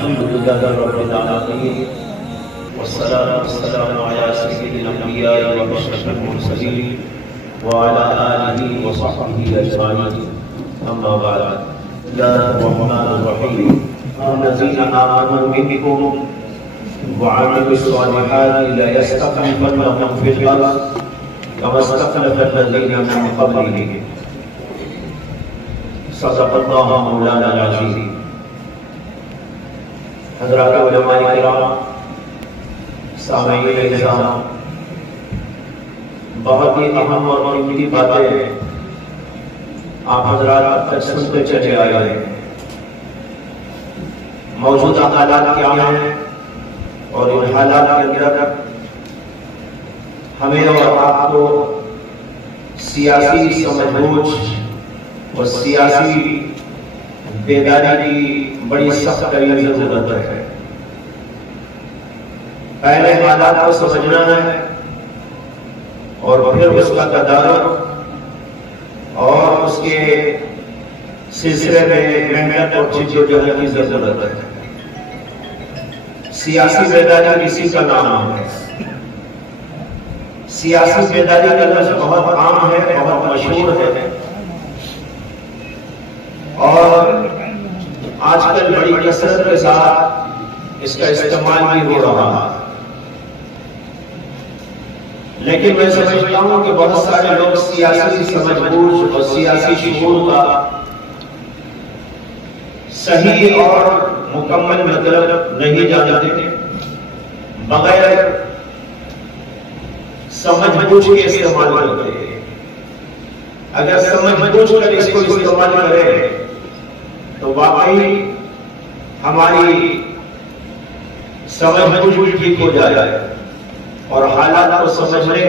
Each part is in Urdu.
الحمد لله رب العالمين والصلاة والسلام على سيد الأنبياء وأشرف المرسلين وعلى آله وصحبه أجمعين أما بعد. يا الرحمن الرحيم الذين آمنوا منكم وعملوا الصالحات ليستخلفنهم في الأرض كما استخلف الذين من قبلهم. صدق الله مولانا العظيم. حضرات علماء کرام، سامعین نظام، بہت ہی اہم اور قیمتی باتیں آپ حضرات تک سنتے چلے آئے ہیں. موجودہ حالات کیا ہیں اور ان حالات کے اندر ہمیں اور آپ کو سیاسی سمجھ بوجھ اور سیاسی بیداری کی بڑی سخت ضرورت ہے. پہلے حالات کو سمجھنا ہے اور پھر اس کا تدارک اور اس کے سلسلے میں محنت اور جدوجہد کی ضرورت ہے. سیاسی بیداری کسی کا نام ہے. سیاسی بیداری کا لفظ بہت عام ہے، بہت مشہور ہے اور آج کل بڑی کثرت کے ساتھ اس کا استعمال بھی ہو رہا ہے. لیکن میں سمجھتا ہوں کہ بہت سارے لوگ سیاسی سمجھ بوجھ اور سیاسی شعور کا صحیح اور مکمل مطلب نہیں جانتے. بغیر سمجھ بوجھ کے استعمال کرتے ہیں. اگر سمجھ بوجھ کر اس کو استعمال کریں تو واقعی ہماری سمجھ بوجھ ٹھیک ہو جائے اور حالات کو سمجھنے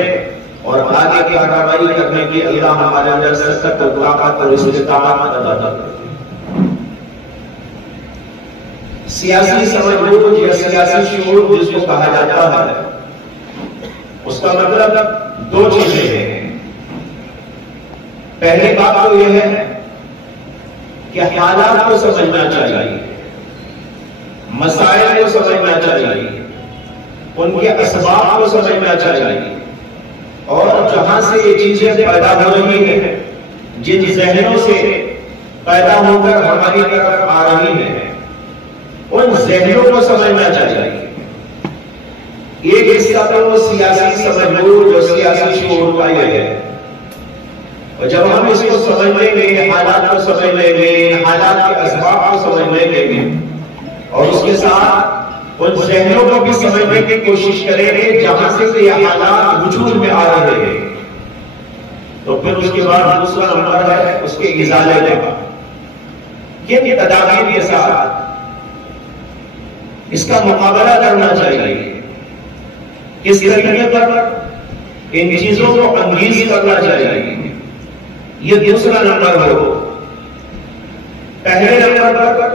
اور آگے کی کارروائی کرنے کی اللہ ہمارے اندر سخت اور طاقت اور استقامت عطا کرے. سیاسی سمجھ بوجھ یا سیاسی شعور جس کو کہا جاتا ہے، اس کا مطلب دو چیزیں ہیں. پہلی بات تو یہ ہے کہ حالات کو سمجھنا چاہیے، مسائل کو سمجھنا چاہیے، ان کے اسباب کو سمجھنا چاہیے اور جہاں سے یہ چیزیں پیدا ہو رہی ہیں، جن ذہنوں سے پیدا ہو کر ہماری طرف آ رہی ہیں، ان ذہنوں کو سمجھنا چاہیے. ایک حصہ تو سیاسی سمجھ بوجھ اور سیاسی شعور کا یہ ہے. اور جب ہم اس کو سمجھ لیں گے، حالات کو سمجھ لیں گے، حالات کے اسباب کو سمجھ لیں گے اور اس کے ساتھ ان ذہنوں کو بھی سمجھنے کی کوشش کریں گے جہاں سے یہ حالات وجود میں آ رہے ہیں، تو پھر اس کے بعد دوسرا نمبر ہے اس کے ازالے کا. کن تدابیر کے ساتھ اس کا مقابلہ کرنا چاہیے، کس طریقے پر ان چیزوں کو انگیز کرنا چاہیے، یہ دوسرا نمبر ہو. پہلے نمبر پر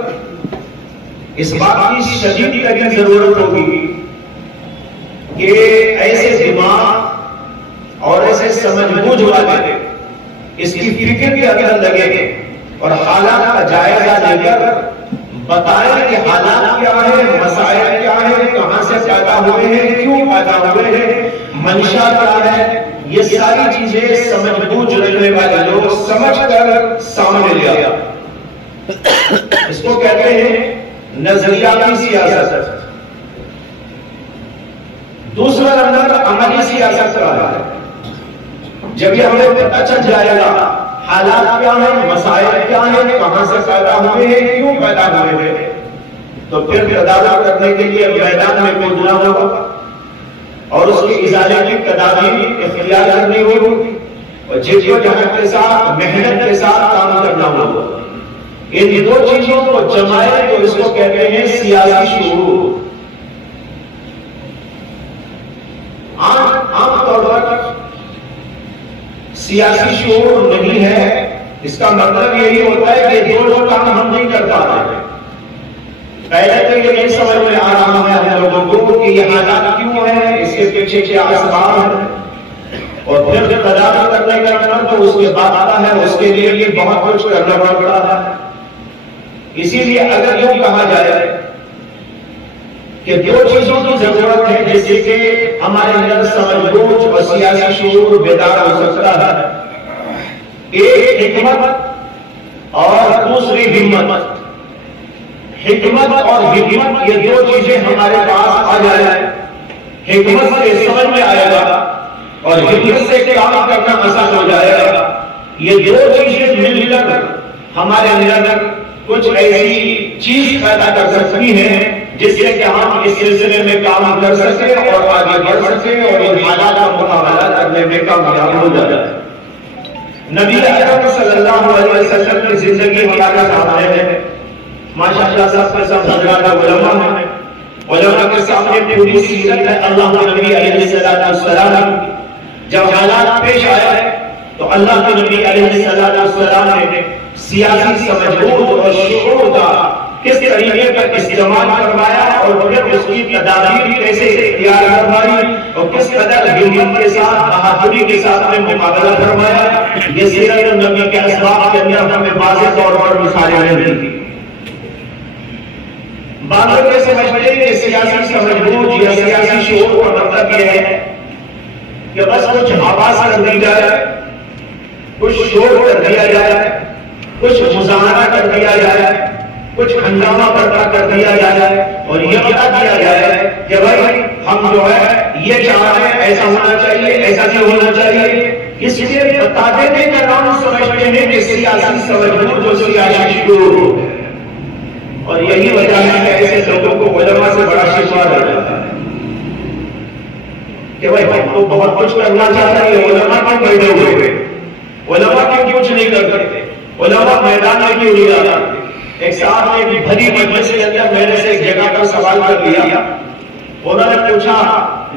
اس بات کی شدید ترین ضرورت ہوگی کہ ایسے دماغ اور ایسے سمجھ بوجھ والے اس کی فکر کے اندر لگے اور حالات کا جائزہ لے کر بتائیں کہ حالات کیا ہے، مسائل کیا ہے، کہاں سے پیدا ہوئے ہیں، کیوں پیدا ہوئے ہیں، منشا کیا ہے. یہ ساری چیزیں سمجھ بوجھ رکھنے والے لوگ سمجھ کر سامنے لے آیا. اس کو کہتے ہیں نظریاتی سیاست. دوسرا نمبر عملی سیاست کا ہے. جب یہ ہمیں پتہ چل جائے گا حالات کیا ہیں، مسائل کیا ہیں، کہاں سے پیدا ہوئے ہیں، کیوں پیدا ہوئے ہیں، تو پھر تدابیر کرنے کے لیے میدان میں کودنا ہوگا اور اس کے ازالے کی تدابیر اختیار کرنی ہوگی اور جدوجہد کے ساتھ محنت کے ساتھ کام کرنا ہوگا. ان دو چیزوں کو جمائے تو اس کو کہتے ہیں سیاسی شعور. عام طور پر سیاسی شعور نہیں ہے، اس کا مطلب یہی ہوتا ہے کہ دو کام ہم نہیں کر پاتے. پہلے تو یہ نہیں سمجھ میں آ رہا ہے ہم لوگوں کو کہ یہ حالات کیوں ہیں، اس کے پیچھے کیا اسباب ہیں، اور پھر تدابیر کرنے کا نمبر تو اس کے بعد آتا ہے. اس کے لیے بہت کچھ کرنا پڑتا ہے. اسی لیے اگر یوں کہا جائے کہ دو چیزوں کی ضرورت ہے جس سے کہ ہمارے اندر سمجھ بوجھ اور سیاسی شعور بیدار ہو سکتا ہے، ایک حکمت اور دوسری ہمت۔ حکمت اور ہمت یہ دو چیزیں ہمارے پاس آ جائے، حکمت سے سمجھ میں آئے گا اور حکمت سے کام کرنا آسان ہو جائے گا۔ یہ دو چیزیں مل کر ہمارے اندر کچھ ایسی چیز پیدا کر سکتی ہیں جس سے کہ ہم اس سلسلے میں کام کر سکیں اور آگے بڑھ سکیں اور ان حالات کا مقابلہ کرنے میں کامیاب ہو جائے۔ نبی اکرم صلی اللہ علیہ وسلم کی زندگی ہمارے سامنے ہے، ماشاءاللہ سب کے سب حضرات علماء ہیں، علماء کے سامنے پوری سیرت ہے اللہ کے نبی علیہ السلام۔ جب حالات پیش آئے تو اللہ کے نبی علیہ السلام نے سیاسی سمجھ بوجھ اور شعور کا کس طریقے پر استعمال کروایا اور پھر اس کی تدابیر کیسے اختیار کروائی اور کس قدر ہمت کے ساتھ بہادری کے ساتھ میں مقابلہ کروایا، یہ سیرت نبی کے اسباب کے اندر ہمیں واضح طور پر مثالیں ملتی۔ بعض لوگ یہ سمجھتے ہیں کہ سیاسی سمجھ بوجھ یا سیاسی شعور کا مطلب یہ ہے کہ بس کچھ آواز کر دی جائے، کچھ شور کر دیا جائے، کچھ مظاہرہ کر دیا جائے، کچھ ہنگامہ برپا کر دیا جائے اور یہ بتا دیا جائے کہ بھائی ہم جو ہے یہ چاہ رہے ہیں، ایسا ہونا چاہیے، ایسا نہیں ہونا چاہیے۔ اس لیے بتا دینے کا نام سمجھتے ہیں کہ سیاسی سمجھ بوجھ اور سیاسی شعور، اور یہی وجہ ہے کہ ایسے لوگوں کو علماء سے بڑا شکوہ ہو جاتا ہے کہ بھائی ہم تو بہت کچھ کرنا چاہتا ہے، علماء کیوں بیٹھے ہوئے، علماء کیوں کچھ نہیں کرتے، علماء میدان میں کیوں نہیں آتے۔ ایک صاحب نے بھی بھری مجلس کے اندر میرے سے ایک جگہ پر سوال کر لیا، انہوں نے پوچھا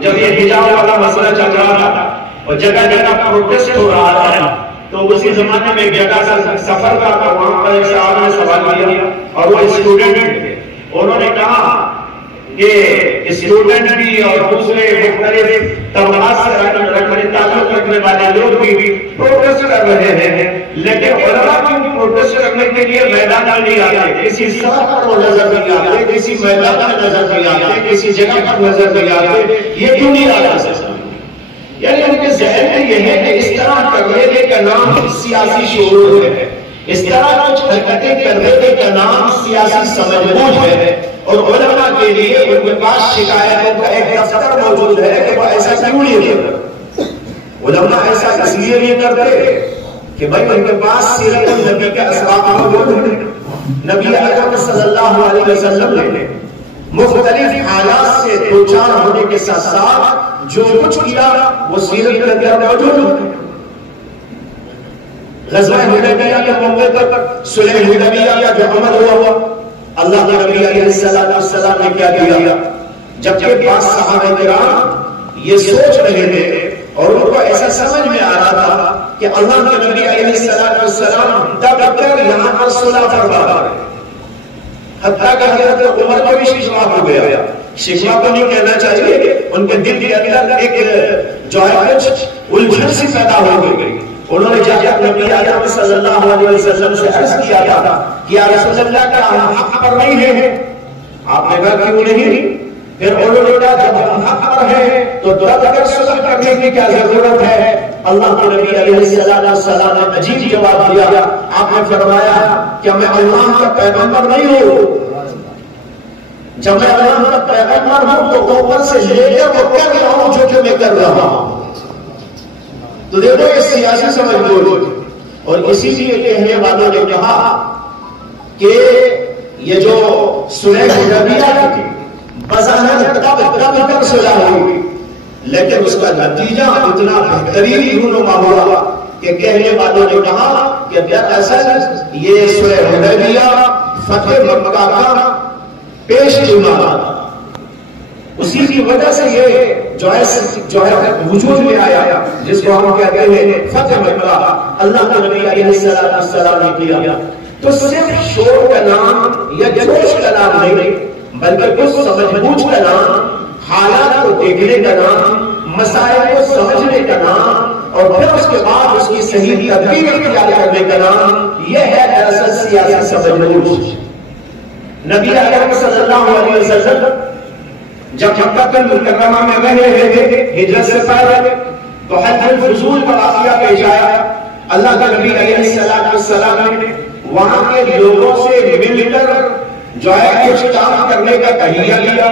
جب یہ حجاب والا مسئلہ چل رہا تھا اور جگہ جگہ پروٹیسٹ ہو رہا تھا تو اسی زمانے میں ایک جگہ سے سفر کا تھا، وہاں پر ایک صاحب نے سوال کیا اور وہ اسٹوڈنٹ تھے، انہوں نے کہا کہ اسٹوڈنٹ بھی اور دوسرے مختلف طبقات سے تعلق رکھنے والے لوگ بھی پروٹیسٹ کر رہے ہیں، لیکن علماء کیوں پروٹیسٹ کرنے کے لیے میدان میں نہیں آتے، کسی سڑک پر وہ نظر نہیں آتے، کسی میدان میں نظر نہیں آتے، کسی جگہ پر نظر نہیں آتے، یہ کیوں نہیں آتا؟ یعنی ان کے ذہن میں یہ ہے کہ اس طرح کرنے کا نام سیاسی شعور ہے، اس طرح کچھ حرکتیں کرنے کا نام سیاسی سمجھ بوجھ ہے، اور علماء کے لیے ان کے پاس شکایتوں کا ایک دفتر موجود ہے کہ وہ ایسا کیوں نہیں کرتے۔ علماء ایسا اس لیے نہیں کرتے کہ بھائی ان کے پاس سیرت النبی کے اسباب موجود ہیں۔ نبی اکرم صلی اللہ علیہ وسلم نے مختلف حالات سے دوچار ہونے کے ساتھ ساتھ جو کچھ کیا وہ سیرت کے اندر موجود ہے۔ غزوہ حدیبیہ کے موقع پر صلح حدیبیہ کا جو عمل ہوا، اللہ کے نبی علیہ السلام نے کیا کیا؟ جبکہ بعض صحابہ کرام یہ سوچ رہے تھے اور ان کو ایسا سمجھ میں آ رہا تھا کہ اللہ کے نبی علیہ السلام دب کر یہاں پر صلح فرما رہے ہیں، حتیٰ کہ حضرت عمر کو بھی شکوہ ہو گیا۔ شکوہ کو نہیں کہنا چاہیے، ان کے دل کے اندر ایک جو ہے کچھ الجھن سی پیدا ہو گئی۔ انہوں نے جب نبی اکرم صلی اللہ علیہ وسلم سے عرض کیا تھا کہ یا رسول اللہ کا ہم حق پر نہیں ہیں، آپ نے کہا کیوں نہیں؟ پھر انہوں نے کہا جب ہم حق پر ہیں تو دب کر صلح کرنے کی کیا ضرورت ہے؟ اللہ کے نبی علیہ السلام نے عجیب جواب دیا، آپ نے فرمایا کہ میں اللہ کا پیغمبر نہیں ہوں، جب میں اللہ کا پیغمبر ہوں تو اوپر سے لے کر وہ کر رہا ہوں جو کہ میں کر رہا ہوں۔ تو دیکھو یہ سیاسی سمجھ بوجھ، اور اسی لیے کہنے والوں نے کہا کہ یہ جو صلح حدیبیہ تھی بظاہر دب کر صلح ہوئی، لیکن اس کا نتیجہ اتنا بہترین رونما ہوا کہ کہنے والوں نے کہا کہ دراصل یہ صلح حدیبیہ فتح مکہ کا پیش نما، اسی کی وجہ سے یہ جو ہے وجود میں آیا جس کو ہم کہتے ہیں فتح مکہ، اللہ کے نبی علیہ السلام نے کیا۔ تو صرف شور کا نام یا جوش کا نام نہیں بلکہ کچھ سمجھ بوجھ کا نام، حالات کو دیکھنے کا نام، مسائل کو سمجھنے کا نام، اور پھر اس کے بعد اس کی صحیح تدبیر اختیار کرنے کا نام، یہ ہے دراصل سیاسی سمجھ بوجھ۔ نبی اکرم صلی اللہ علیہ وسلم جب مکہ المکرمہ میں رہ رہے تھے ہجرت سے پہلے تو حج الفضول کا واقعہ پیش آیا. اللہ کے نبی علیہ السلام نے وہاں کے لوگوں سے مل کر جو ہے کچھ کام کرنے کا تہیہ کیا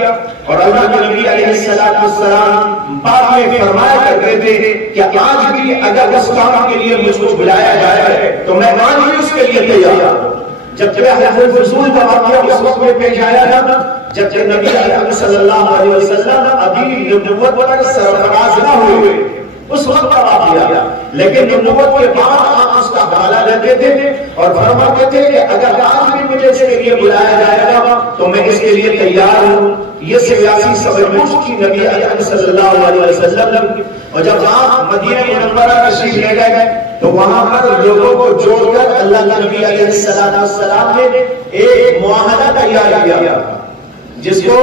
اور اللہ کے نبی علیہ السلام بعد میں فرمایا کرتے تھے کہ آج بھی اگر اس کام کے لیے مجھ کو بلایا جائے تو میں آج بھی اس کے لیے تیار ہوں. جب حج الفضول کا واقعہ اس وقت میں پیش آیا تھا جب نبی اکرم صلی اللہ علیہ وسلم ابھی نبوت پر سرفراز نہ ہوئے اس وقت کا واقعہ. لیکن نبوت کے بعد آپ اس کا حوالہ لیتے تھے اور فرماتے تھے کہ اگر آج بھی مجھے اس کے لیے بلایا جائے گا تو میں اس کے لیے تیار ہوں. یہ سیاسی سمجھ بوجھ کی نبی اکرم صلی اللہ علیہ وسلم. اور جب آپ مدینہ منورہ تشریف لے گئے تو وہاں پر لوگوں کو جوڑ کر اللہ کے نبی علیہ السلام نے ایک معاہدہ تیار کیا جس کو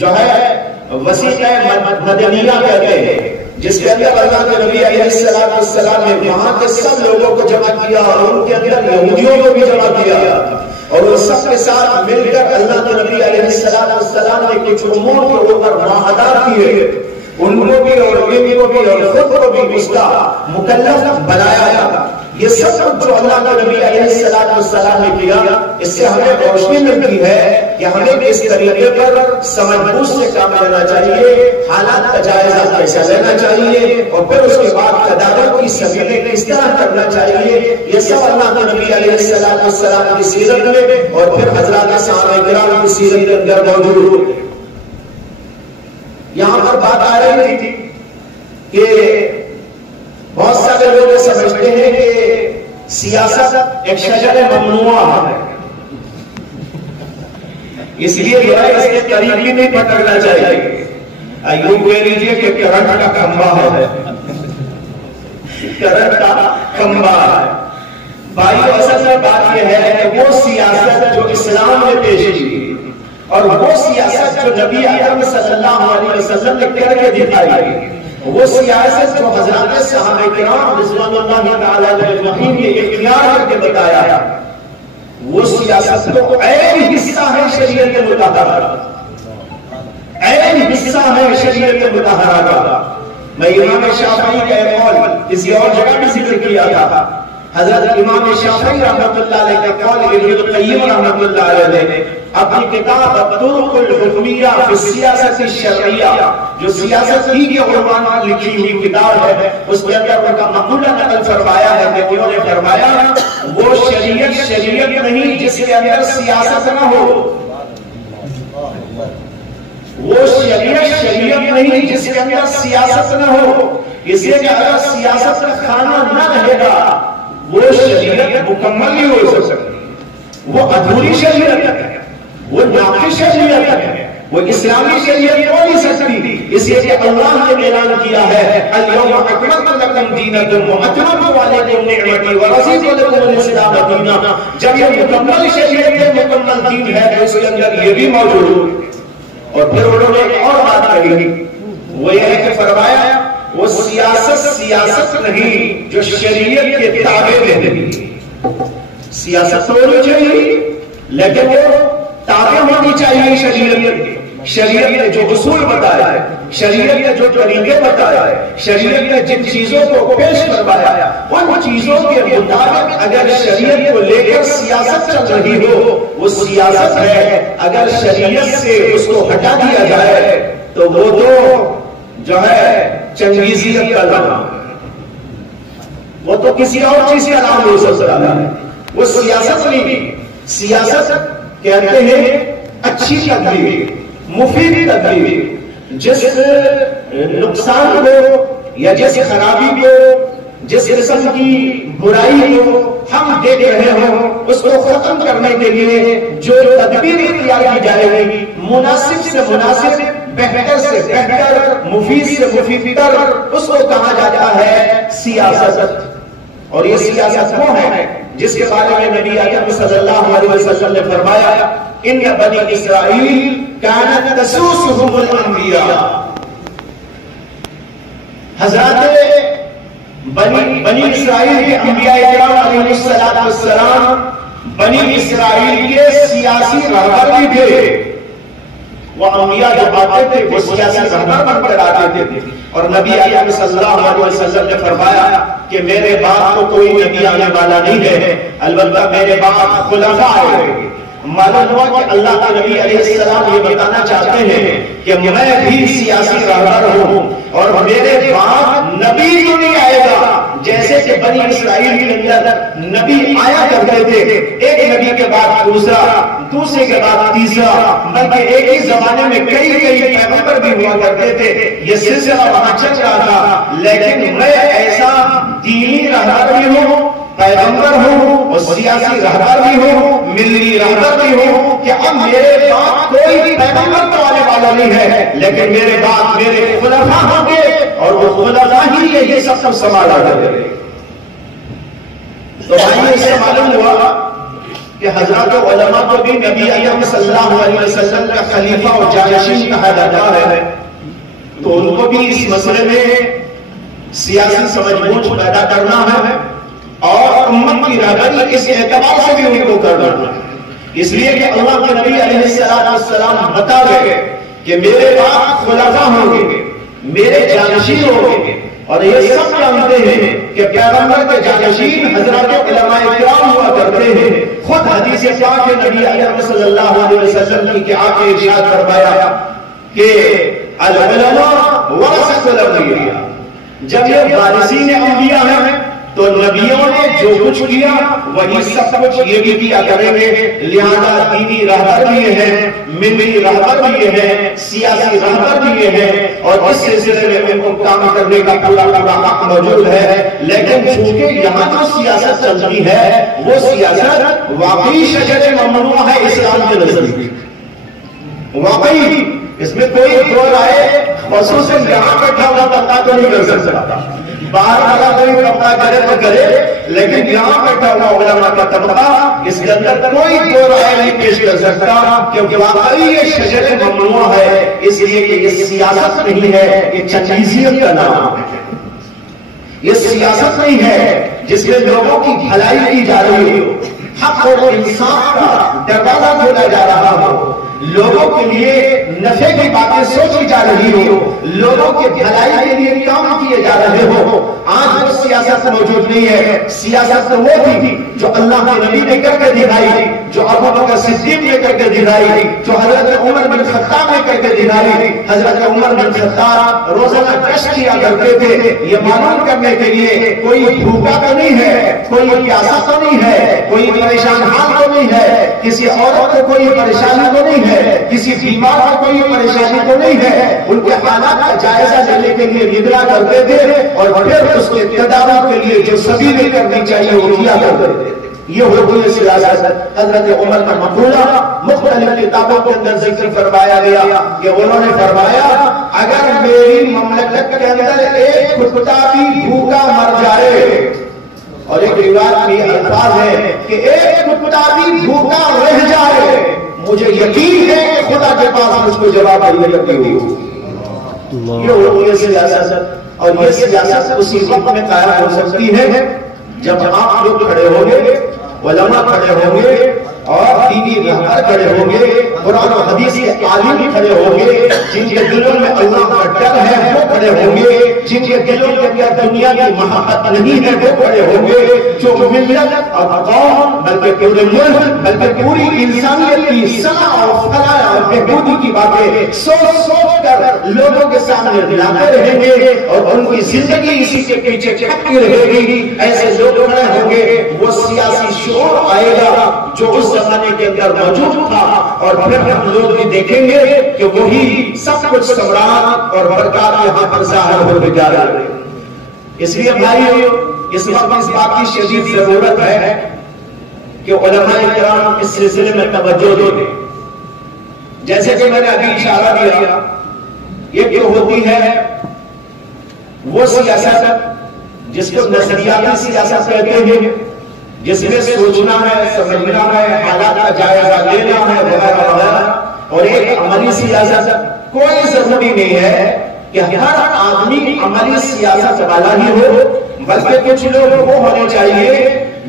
جو ہے وسیلہ مدنیہ کہتے ہیں، جس کے اندر اللہ کے نبی علیہ السلام نے وہاں کے سب لوگوں کو جمع کیا اور ان کے اندر یہودیوں کو بھی جمع کیا اور وہ سب کے ساتھ مل کر اللہ کے نبی علیہ السلام نے کچھ امور کے اوپر معاہدات کیے. ان کو بھی اور ان کو بھی اور خود کو بھی اس کا مکلف بنایا گیا. یہ سب جو اللہ کے نبی علیہ السلام نے کیا اس سے ہمیں روشنی ملتی ہے کہ ہمیں کس طریقے پر سمجھ بوجھ سے کام لینا چاہیے، حالات کا جائزہ کیسا لینا چاہیے اور پھر اس کے بعد تدابیر کی سبیلیں کس طرح کرنا چاہیے. یہ سب اللہ کے نبی علیہ السلام کی سیرت میں اور پھر حضرات صحابہ کرام کی سیرت کے اندر موجود ہے. یہاں پر بات آ رہی تھی کہ بہت سارے لوگ سمجھتے ہیں کہ سیاست ایک شجر ممنوع ہے، اس لیے جو ہے اس کے قریب بھی نہیں پکڑنا چاہیے. یوں کہہ لیجیے کہ کرنٹ کا کھمبا ہے، کرنٹ کا کھمبا ہے. بھائی اصل میں بات یہ ہے کہ وہ سیاست جو اسلام نے پیش کی اور وہ سیاست جو نبی اکرم صلی اللہ علیہ وسلم نے کر کے دکھائی، وہ سیاست جو حضرات صحابہ کرام رضوان اللہ تعالی اجمعین نے اختیار کر کے بتایا، وہ سیاست تو عین حصہ ہے شریعت مطہرہ، عین حصہ ہے شریعت مطہرہ کا. میں امام شافعی کا ایک قول کسی اور جگہ بھی ذکر کیا تھا. حضرت امام شافعی رحمۃ اللہ علیہ کا قول ابن القیم رحمۃ اللہ علیہ نے اپنی کتاب الطرق الحکمیہ فی السیاست الشرعیہ جو سیاست ہی کے عنوان پر لکھی ہوئی کتاب ہے اس کے اندر ان کا مقولہ نقل فرمایا ہے کہ انہوں نے فرمایا وہ شریعت نہیں جس کے اندر سیاست نہ ہو، وہ شریعت نہیں جس کے اندر سیاست نہ ہو. اس لیے کہ اگر سیاست کا کھانا نہ رہے گا وہ شریعت مکمل نہیں ہو سکتی، وہ ادھوری شریعت ہے، وہ ناقص شریعت ہے، وہ اسلامی شریعت ہو نہیں سکتی. اس لیے کہ اللہ نے اعلان کیا ہے الیوم اکملت لکم دینکم واتممت علیکم نعمتی ورضیت لکم الاسلام دینا. جب یہ مکمل شریعت ہے، مکمل دین ہے تو اس کے اندر یہ بھی موجود ہے. اور پھر انہوں نے ایک اور بات کہی، وہ یہ ہے کہ فرمایا وہ سیاست نہیں جو شریعت کے تابع نہیں. سیاست ہونی چاہیے لیکن وہ تابع ہونی چاہیے شریعت نے جو اصول بتایا ہے، شریعت نے جو طریقے بتایا ہے، شریعت نے جن چیزوں کو پیش کروایا ان چیزوں کے مطابق اگر شریعت کو لے کر سیاست چل رہی ہو وہ سیاست ہے. اگر شریعت سے اس کو ہٹا دیا جائے تو وہ تو جو ہے چنگیزیت کا نام، وہ تو کسی اور چیز کا نام ہو سکتا ہے، وہ سیاست نہیں. سیاست کہتے ہیں اچھی تدبیر، مفید تدبیر، جس نقصان کو یا جس خرابی کو، جس قسم کی برائی کو ہم دیکھ رہے ہوں اس کو ختم کرنے کے لیے جو تدبیر اختیار کی جائے گی، مناسب سے مناسب، بہتر سے بہتر، مفید سے مفید تر، اس کو کہا جاتا ہے سیاست. اور یہ سیاست وہ ہے جس کے بارے میں نبی اکرم صلی اللہ علیہ وسلم نے فرمایا ان بنی اسرائیل کانت تسوسهم الانبیاء. حضرات بنی اسرائیل کے انبیاء کرام علیہ السلام بنی اسرائیل کے سیاسی رہبر بھی تھے. وہ انبیاء جو آتے تھے وہ سیاسی رہبر بن کر آتے تھے، اور نبی اکرم صلی اللہ علیہ وسلم نے فرمایا کہ میرے بعد تو کوئی نبی آنے والا نہیں ہے، البتہ میرے بعد خلفاء آئیں گے۔ معلوم ہوا کہ اللہ کے نبی علیہ السلام یہ بتانا چاہتے ہیں کہ میں بھی سیاسی رہبر ہوں، اور میرے بعد نبی تو نہیں آئے گا جیسے کہ بنی اسرائیل کے اندر نبی آیا کرتے تھے، ایک نبی کے بعد دوسرا، دوسرے کے بعد تیسرا، بلکہ ایک ہی زمانے میں کئی پیغمبر بھی ہوا کرتے تھے، یہ سلسلہ وہاں چل رہا تھا۔ لیکن میں ایسا دینی رہبر بھی ہوں، پیغمبر ہوں، اور سیاسی رہبر بھی ہوں، ملی رہبر بھی ہوں، کہ اب میرے بعد کوئی بھی پیغمبر تو آنے والا نہیں ہے، لیکن میرے بعد میرے خلفاء ہوں گے، اور وہ خلفاء ہی یہ سب سنبھالا کریں گے۔ تو بھائی اس سے معلوم ہوا کہ حضرات علماء کو بھی نبی اکرم صلی اللہ علیہ وسلم کا خلیفہ اور جانشین کہا جاتا ہے، تو ان کو بھی اس مسئلے میں سیاسی سمجھ بوجھ پیدا کرنا ہے، اور امت کی رہبری اس اعتبار سے بھی ان کو کرنا ہے، اس لیے کہ اللہ کے نبی علیہ السلام بتا گئے کہ میرے بعد خلفاء ہوں گے، میرے جانشین ہوں گے، اور یہ سب جانتے ہیں کہ پیغمبر کے جانشین حضرات علماء کرام ہوا کرتے ہیں۔ خود حدیث پاک کے نبی اکرم صلی اللہ علیہ وسلم کی آپ نے ارشاد فرمایا کہ العلماء ورثۃ الانبیاء، جب یہ وارثین انبیاء ہیں تو نبیوں نے جو کچھ کیا وہی سب کچھ یہ بھی کیا کریں گے، لہذا دینی رہبر بھی یہ ہیں، ملی رہبر بھی یہ ہیں، سیاسی رہبر بھی یہ ہیں، اور اس سلسلے میں ان کو کام کرنے کا پورا حق موجود ہے۔ لیکن چونکہ یہاں جو سیاست چلتی ہے وہ سیاست واقعی شجر ممنوع ہے اسلام کے نزدیک، واقعی اس میں کوئی دو رائے خصوصاً یہاں بیٹھا ہوا بندہ تو نہیں کر سکتا، باہر والا کوئی طبقہ کرے تو کرے، لیکن یہاں بیٹھا ہوا علماء کا طبقہ اس کے اندر کوئی دو رائے نہیں پیش کر سکتا، کیونکہ واقعی یہ شجر ممنوع ہے، اس لیے کہ یہ سیاست نہیں ہے، یہ چنگیزیت کا نام ہے، یہ سیاست نہیں ہے جس میں لوگوں کی بھلائی کی جا رہی ہو، حق اور انصاف کا دروازہ کھولا جا رہا ہو، لوگوں کے لیے نفع کی باتیں سوچی جا رہی ہو، لوگوں کے بھلائی کے لیے کام کیے جا رہے ہو۔ آج وہ سیاست موجود نہیں ہے، سیاست وہ تھی جو اللہ کے نبی نے کر کے دکھائی، جو ابو بکر صدیق نے کر کے دکھائی، جو حضرت عمر بن خطاب نے کر کے دکھائی۔ حضرت عمر بن خطاب روزانہ گشت کیا کرتے تھے یہ معلوم کرنے کے لیے کوئی بھوکا تو نہیں ہے، کوئی پیاسا تو نہیں ہے، کوئی پریشان حال تو نہیں ہے، کسی عورت کو کوئی پریشانی تو نہیں ہے، کسی بیمار کو کوئی پریشانی تو نہیں ہے، ان کے حالات کا جائزہ لینے کے لیے نگراں کرتے تھے، اور پھر اس کے تدابیر کے لیے جو سبیلیں کرنی چاہیے وہ کیا کرتے تھے۔ یہ ہوتی ہے سیاست۔ حضرت عمر کا مقولہ مختلف کتابوں کے اندر ذکر فرمایا گیا کہ انہوں نے فرمایا اگر میری مملکت کے اندر ایک کتا بھی بھوکا مر جائے، اور ایک روایت میں الفاظ ہے کہ ایک کتا بھی بھوکا رہ جائے، مجھے یقین ہے کہ خدا کے پاس مجھ کو جواب دینے ہوگی۔ یہ ہوتی ہے سیاست، اور یہ سیاست اسی وقت میں قائم ہو سکتی ہے جب آپ لوگ کھڑے ہوں گے، علماء کھڑے ہوں گے، اور دینی رہبر کھڑے ہوں گے، قرآن و حدیث کے عالم کھڑے ہوں گے، جن کے دلوں میں اللہ کا ڈر ہے وہ کھڑے ہوں گے، جن کے دلوں کے اندر دنیا کی محبت نہیں ہے وہ کھڑے ہوں گے، جو ملت اور قوم بلکہ پورے ملک بلکہ پوری انسانیت کی صلاح اور فلاح اور بہبودی کی باتیں سوچ سوچ کر لوگوں کے سامنے لاتے رہیں گے، اور ان کی زندگی اسی کے پیچھے چھپتی رہے گی۔ ایسے لوگ کھڑے ہوں گے، وہ سیاسی شعور آئے گا جو اس زمانے کے اندر موجود تھا، اور پھر ہم لوگ بھی دیکھیں گے کہ وہی سب کچھ سمراٹ اور برکات یہاں پر ظاہر ہوتے جا رہے ہیں۔ اس لیے بھائیو اس وقت اس بات کی شدید ضرورت ہے کہ علماء کرام اس سلسلے میں توجہ دیں۔ جیسے کہ میں نے ابھی اشارہ کیا، یہ جو ہوتی ہے وہ سیاست جس کو نظریاتی سیاست کہتے ہیں، جس میں سوچنا ہے، سمجھنا ہے، حالات کا جائزہ لینا ہے وغیرہ وغیرہ، اور ایک عملی سیاست۔ کوئی ضروری نہیں ہے کہ ہر آدمی عملی سیاست والا ہی ہو، بلکہ کچھ لوگ وہ ہونے چاہیے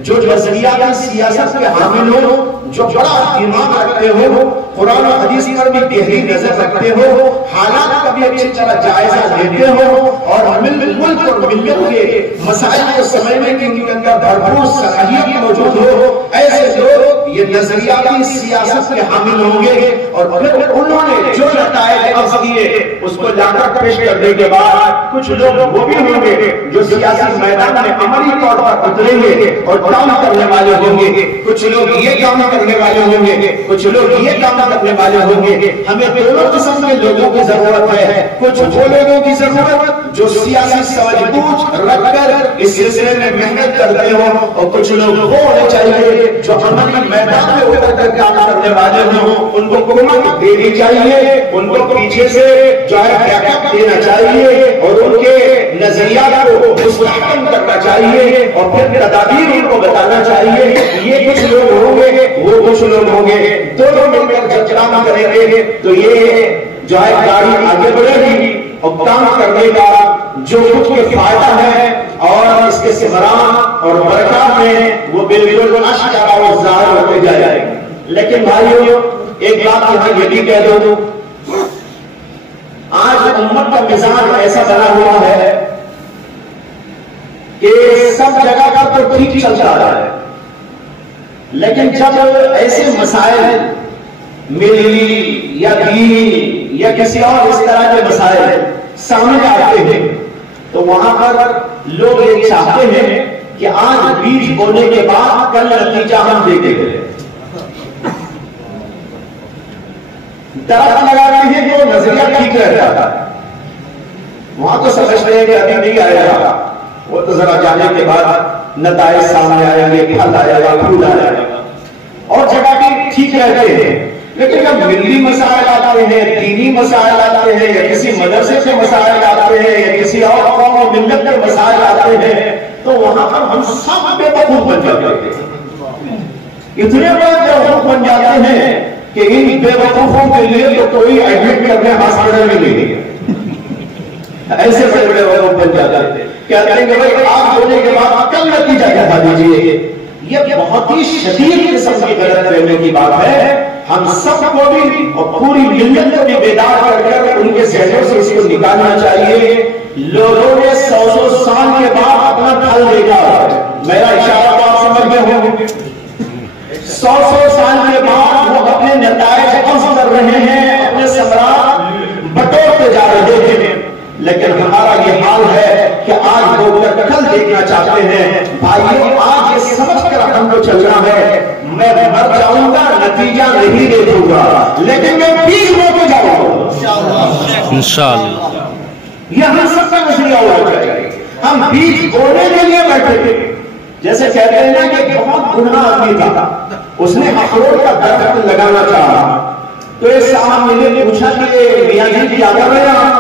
جو نظریاتی سیاست کے حامل ہو، جو بڑا دماغ رکھتے ہو، قرآن و حدیث پر بھی گہری نظر رکھتے ہو، حالات کا بھی اچھی طرح جائزہ لیتے ہو، اور ملک اور ملت کے مسائل کو سمجھنے کی ان کے اندر بھرپور صلاحیت موجود ہو، ایسے لوگ یہ نظریاتی سیاست کے حامل ہوں گے، اور پھر انہوں نے جو نتائج عرض کیے اس کو لا کر پیش کرنے کے بعد کچھ لوگ وہ بھی ہوں گے جو سیاسی میدان میں عملی طور پر اتریں گے اور کام کرنے والے ہوں گے، کچھ لوگ یہ کام کرنے والے ہوں گے، کچھ لوگ یہ کام کرنے والے ہوں گے۔ ہمیں دونوں قسم کے لوگوں کی ضرورت ہے، کچھ وہ لوگوں کی ضرورت جو سیاسی سمجھ بوجھ رکھ کر اس سلسلے میں محنت کرتے ہوں، اور کچھ لوگ وہ ہونے چاہیے جو عملی میدان میں اتر کر کام کرنے والے ہوں، ان کو حکومت دینی چاہیے، ان کو پیچھے سے جو ہے بیک اپ دینا چاہیے، اور ان کے نظریات کو مستحکم کرنا چاہیے، اور پھر تدابیر ان کو بتانا چاہیے۔ یہ کچھ لوگ ہوں گے، وہ کچھ لوگ ہوں گے، دونوں مل کر جب کام کریں گے تو یہ جو ہے گاڑی آگے بڑھے گی، اور کام کرنے کا جو کچھ کے فائدہ ہے اور اس کے ثمرات اور برکات میں وہ بالکل اشکارا اور ظاہر ہوتے جائے گا۔ لیکن بھائیو ایک بات یہاں یہ بھی کہہ دوں، آج امت کا مزاج ایسا بنا ہوا ہے کہ سب جگہ کا تو ٹھیک چلتا رہا ہے، لیکن جب ایسے مسائل ملی یا دینی یا کسی اور اس طرح کے مسائل سامنے آتے ہیں تو وہاں پر لوگ یہ چاہتے ہیں کہ آج بیج بونے کے بعد کل نتیجہ ہم دیکھیں گے۔ درخت لگاتے ہیں تو نظریہ ٹھیک رہتا ہے، وہاں تو سمجھتے ہیں کہ ابھی نہیں آئے گا، وہ تو ذرا جانے کے بعد نتائج سامنے آئیں گے، پھل آئے گا، پھول آئے گا، اور جگہ بھی ٹھیک رہتے ہیں۔ لیکن جب ملی مسائل آتے ہیں، دینی مسائل آتے ہیں، یا کسی مدرسے سے مسائل آتے ہیں، یا کسی اور قوم و ملت کے مسائل آتے ہیں تو وہاں پر ہم سب بے وقوف بن جاتے ہیں، اتنے بڑے بے وقوف بن جاتے ہیں کہ ان بے وقوفوں کے لیے تو کوئی ایڈمٹ کرنے ہاسپٹل میں نہیں ہے، ایسے بڑے بڑے وقوف بن جاتے ہیں۔ کہتے ہیں کہ بھائی آپ ہونے کے بعد کل نتیجہ دکھا دیجیے، یہ بہت ہی شدید قسم کی غلط فہمی کی بات ہے۔ ہم سب کو بھی اور پوری ملت کو بھی بیدار کر ان کے ذہنوں سے اس کو نکالنا چاہیے۔ لوگوں نے 100 سال کے بعد اپنا پھل دیکھا، میرا اشارہ آپ سمجھ میں ہوں، 100 سال کے بعد وہ اپنے نتائج حاصل کر رہے ہیں، اپنے ثمرات بٹورتے جا رہے ہیں، لیکن ہمارا یہ حال ہے کہ آج لوگ کل دیکھنا چاہتے ہیں۔ بھائیوں آج یہ سمجھ کر ہم کو چلنا ہے، میں مر جاؤں گا نتیجہ نہیں دے دوں گا، لیکن میں بیج بو کے جاؤں گا انشاءاللہ۔ یہ ہم سب کا نظریہ ہونا چاہیے۔ ہم بیج بونے کے لیے بیٹھے تھے، جیسے کہتے ہیں نا کہ بہت گناہ آدمی تھا، اس نے اخروٹ کا درخت لگانا چاہا، تو ایک صاحب نے پوچھا کہ میاں جی کیا کر رہے ہیں؟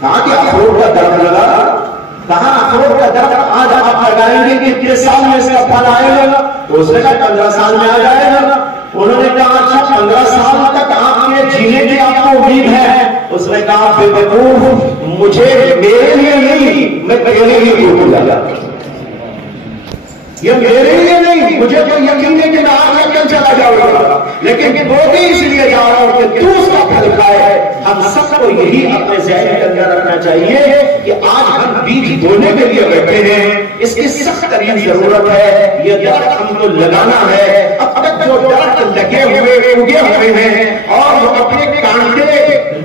کہاں کہ اخروٹ کا درخت لگا، کہاں اخروٹ کا درخت آج آپ لگائیں گے کہ کتنے سال میں اس کا پھل آئے گا؟ تو اس نے کہا 15 سال میں آ جائے گا۔ انہوں نے کہا اچھا 15 سال تک آپ کے جینے کی آپ کو امید ہے؟ اس نے کہا بے وقوف، مجھے میرے لیے نہیں، میں تیرے لیے ڈوب جاتا، یہ میرے لیے نہیں، مجھے تو یقین ہے کہ میں آج کل چلا جاؤں گا، لیکن وہ بھی اس لیے جا رہا ہوں کہ تو اس کا پھل کھائے۔ ہم سب کو یہی اپنے ذہن کے اندر رکھنا چاہیے کہ آج ہم بیج بونے کے لیے بیٹھے ہیں، اس کی سخت ترین ضرورت ہے، یہ درخت ہم کو لگانا ہے۔ اب تک جو درخت لگے ہوئے اگے ہوئے ہیں اور وہ اپنے کانٹے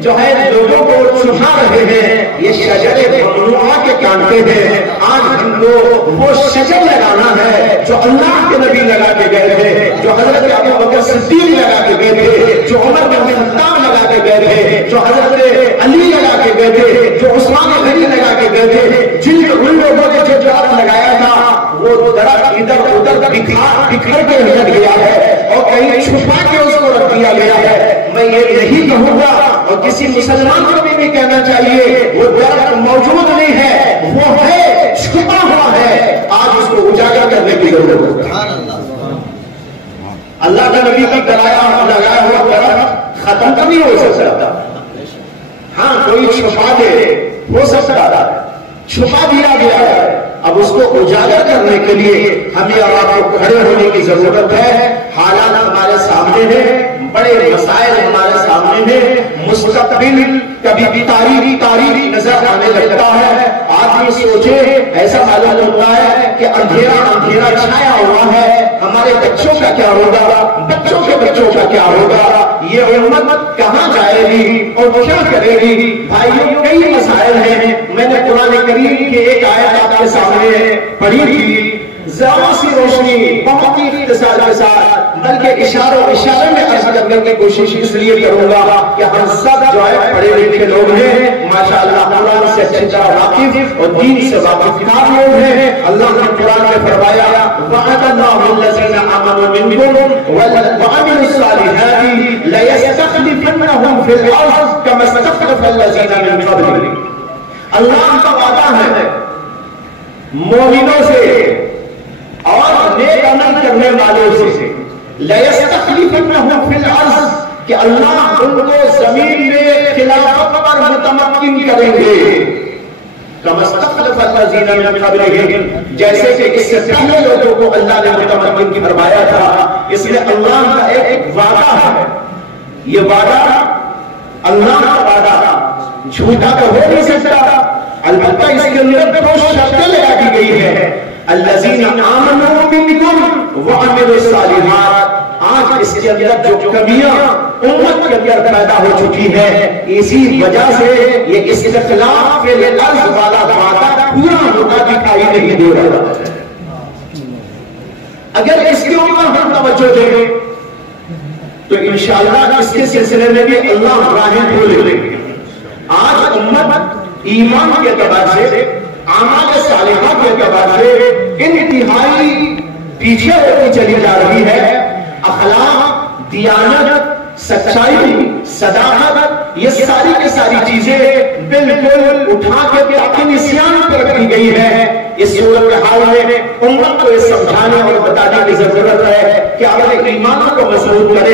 جو ہے لوگوں کو چھپا رہے ہیں، یہ شجر ممنوعہ کے کانٹے ہیں۔ آج ہم کو وہ شجر لگانا ہے جو اللہ کے نبی لگا کے گئے تھے، جو حضرت ابو بکر صدیق لگا کے گئے تھے، جو عمر بن خطاب لگا کے گئے تھے، جو حضرت علی لگا کے گئے تھے، جو عثمان غنی لگا کے گئے تھے، جن لوگوں نے جو درخت لگایا تھا وہ درخت ادھر ادھر بکھر کے رکھ گیا ہے اور کہیں چھپا کے اس کو رکھ دیا گیا ہے۔ میں یہ نہیں کہوں گا اور کسی مسلمان کو بھی نہیں کہنا چاہیے وہ درخت موجود نہیں ہے، وہ ہے، چھپا ہوا ہے، آج اس کو اجاگر کرنے کی ضرورت ہے۔ اللہ کا نبی کا لگایا ہوا درخت ختم تو نہیں ہو سکتا، ہاں کوئی چھپا دے ہو سکتا ہے، چھپا دیا گیا ہے۔ اب اس کو اجاگر کرنے کے لیے ہمیں اور آپ کو کھڑے ہونے کی ضرورت ہے۔ حالات ہمارے سامنے ہیں، بڑے مسائل ہمارے سامنے ہیں، مستقبل کبھی بھی تاریخ نظر آنے لگتا ہے۔ آدمی سوچے ایسا معلوم ہوتا ہے کہ اندھیرا چھایا ہوا ہے، ہمارے بچوں کا کیا ہوگا، بچوں کے بچوں کا کیا ہوگا، یہ امت کہاں جائے گی اور کیا کرے گی۔ بھائیوں کئی مسائل ہیں، میں نے قرآن کریم کی ایک آیت آپ کے سامنے پڑھی تھی، ذرا سی روشنی بہت ہی اختصار کے ساتھ بلکہ اشارے میں عرض کرنے کی کوشش اس لیے کروں گا کہ ہم سب جو ہے پڑھے لکھے لوگ ہیں، ماشاءاللہ قرآن سے اچھی طرح واقف اور دین سے واقف لوگ ہیں۔ اللہ نے قرآن میں فرمایا وعد اللہ الذین آمنوا منکم وعملوا الصالحات لیستخلفنہم فی الارض کما استخلف الذین من قبلہم۔ اللہ کا وعدہ ہے مومنوں سے اور نیک عمل کرنے والوں سے، لَيَسْتَخْلِفَنَّهُمْ فِي الْأَرْضِ، کہ اللہ ان کو زمین میں خلافت پر متمکن کریں گے، كَمَا اسْتَخْلَفَ الَّذِينَ مِن قَبْلِهِمْ، جیسے کہ اس سے پہلے لوگوں کو اللہ نے متمکن کی فرمایا تھا۔ اس میں اللہ کا ایک وعدہ ہے، یہ وعدہ اللہ کا وعدہ جھوٹا تو ہو نہیں سکتا، البتہ اس کے اندر دو شرطیں لگا دی گئی ہے، الذین آمنوا منکم وعملوا الصالحات۔ آج اس کے اندر جو کمیاں امت کے اندر پیدا ہو چکی ہے، اسی وجہ سے یہ استخلاف فی الارض والا وعدہ پورا ہوتا دکھائی نہیں دے رہا ہے۔ اگر اس کے اوپر ہم توجہ دیں تو انشاءاللہ اس کے سلسلے میں بھی اللہ راہیں کھولے گے۔ آج امت ایمان کے اعتبار سے، اعمال صالحہ کے اعتبار سے انتہائی پیچھے ہوتی چلی جا رہی ہے۔ اخلاق، دیانت، سچائی، صداقت، یہ ساری کی ساری چیزیں بالکل اٹھا کے تاکہ نسیان پر رکھی گئی ہے۔ اس صورتحال میں امت کو یہ سمجھانے اور بتانے کی ضرورت ہے کہ اگر ایمانوں کو مضبوط کرے،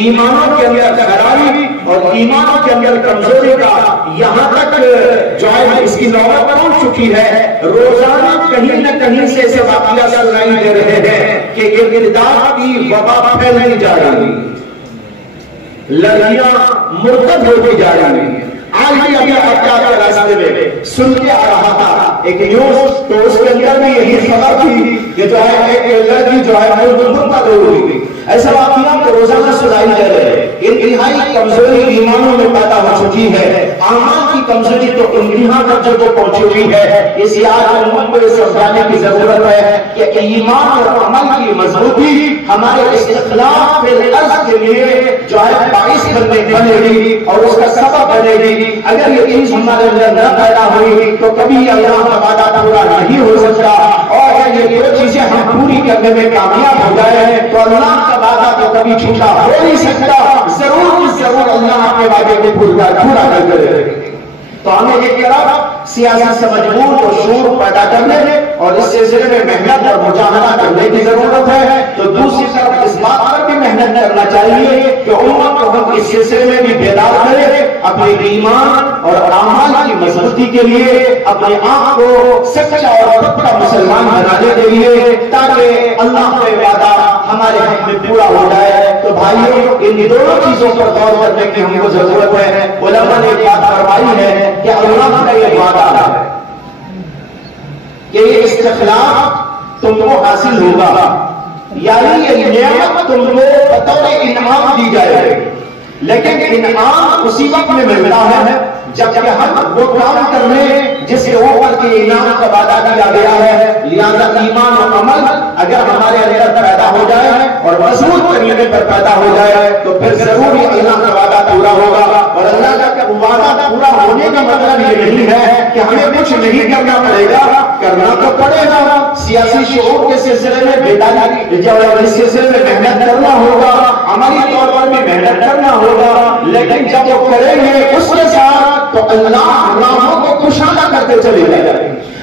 ایمانوں کے اندر خرابی اور ایمانوں کے اندر کمزوری کا یہاں تک جو ہے اس کی نوبت پہنچ چکی ہے، روزانہ کہیں نہ کہیں سے ایسے واقعات سنائی دے رہے ہیں کہ ارتداد کی وبا پھیلتی جا رہی ہے، لڑکیاں مرتد ہوتی جا رہی ہیں۔ آج بھی ابھی آپ کے راستے میں سن کے آ رہا تھا ایک نیوز، تو اس کے اندر بھی یہی خبر تھی کہ جو ہے ایک لڑکی جو ہے مرتد ہو گئی۔ ایسا واقعات روزانہ سنائی دے رہے ہیں۔ انتہائی کمزوری ایمانوں میں پیدا ہو چکی ہے، اعمال کی کمزوری تو انتہا تک جو پہنچی ہوئی ہے۔ اس آج امت کو یہ سمجھانے کی ضرورت ہے کہ ایمان اور عمل کی مضبوطی ہمارے استخلاف فی الارض کے لیے جو ہے باعث بنے گی اور اس کا سبب بنے گی۔ اگر یہ چیز ہمارے اندر نہ پیدا ہوئی تو کبھی اللہ کا وعدہ پورا نہیں ہو سکتا، اور اگر یہ دو چیزیں ہم پوری کرنے میں کامیاب ہو جائے تو اللہ کا وعدہ تو کبھی جھوٹا ہو نہیں سکتا۔ ضرور اللہ اپنے وعدے کو پورا کر دے۔ تو ہمیں ایک طرف سیاست سے مجبور اور شعور پیدا کرنے اور اس سلسلے میں محنت اور مجاہدہ کرنے کی ضرورت ہے، تو دوسری طرف اس بات پر بھی محنت کرنا چاہیے کہ امت کو ہم اس سلسلے میں بھی بیدار کریں، اپنے ایمان اور اعمال کی مضبوطی کے لیے، اپنے آپ کو سچا اور پکا مسلمان بنانے کے لیے، تاکہ اللہ کا وعدہ ہمارے حق میں پورا ہو جائے۔ تو بھائیوں، ان دونوں چیزوں پر غور کرنے کی ہم کو ضرورت ہے۔ علماء نے ایک بات فرمائی ہے کہ اللہ کا یہ وعدہ ہے کہ یہ استخلاف تم کو حاصل ہوگا، یعنی یہ نعمت تم کو بطور انعام دی جائے، لیکن انعام اسی وقت میں ملتا ہے جبکہ ہم وہ کام کرنے جس کے اوپر کے انعام کا وعدہ کیا گیا ہے۔ لہذا ایمان اور عمل اگر ہمارے اندر پیدا ہو جائے اور مضبوط طریقے پر پیدا ہو جائے تو پھر ضرور ہی اللہ کا وعدہ پورا ہوگا۔ اور اللہ کا وعدہ پورا ہونے کا مطلب یہ نہیں ہے کہ ہمیں کچھ نہیں کرنا پڑے گا، کرنا تو پڑے گا۔ سیاسی شعور کے سلسلے میں بیداری، اس سلسلے میں محنت کرنا ہوگا، عملی طور پر بھی محنت کرنا ہوگا، لیکن جب وہ کریں گے اس کے ساتھ تو اللہ راہوں کو کشادہ کرتے چلے جائے گا،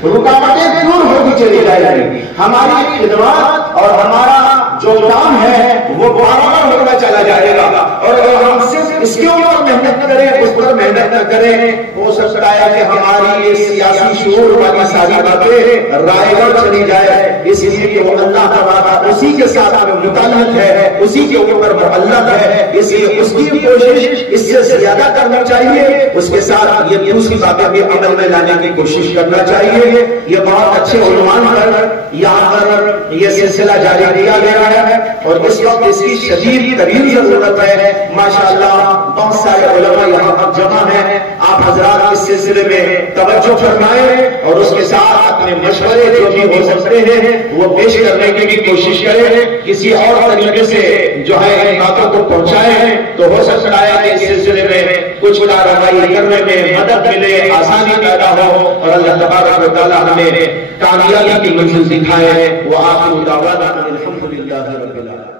رکاوٹیں دور ہوتی چلی جائے گی، ہماری خدمات اور ہمارا جو کام ہے وہ برابر ہوتا چلا جائے گا، اور اگر ہم صرف اس کے اوپر محنت کریں، اس پر محنت نہ کریں، ہو سکتا ہے کہ ہماری یہ سیاسی شعور والی ساری باتیں رائے گڑھ چلی جائے، اس لیے کہ وہ اللہ تعالیٰ اسی کے ساتھ متعلق ہے، اسی کے اوپر معلق ہے، اس لیے اس کی کوشش اس سے زیادہ کرنا چاہیے، اس کے ساتھ یہ دوسری باتیں بھی عمل میں لانے کی کوشش کرنا چاہیے۔ یہ بہت اچھے عنوان پر یہاں پر یہ سلسلہ جاری کیا گیا ہے، اور اس وقت اس کی شدید ترین ضرورت ہے۔ ماشاءاللہ بہت سارے علماء یہاں پر جمع ہیں، آپ حضرات اس سلسلے میں توجہ فرمائیں اور اس کے ساتھ اپنے مشورے جو بھی ہو سکتے ہیں وہ پیش کرنے کی بھی کوشش کریں، کسی اور طریقے سے جو ہے ان باتوں کو پہنچائیں تو ہو سکتا ہے کہ اس سلسلے میں کچھ کارروائی کرنے میں مدد ملے، آسانی پیدا ہو، اور اللہ تبارک و تعالی ہمیں کامیابی کی منزل دکھائے۔ وآخر دعوانا الحمدللہ رب العالمین۔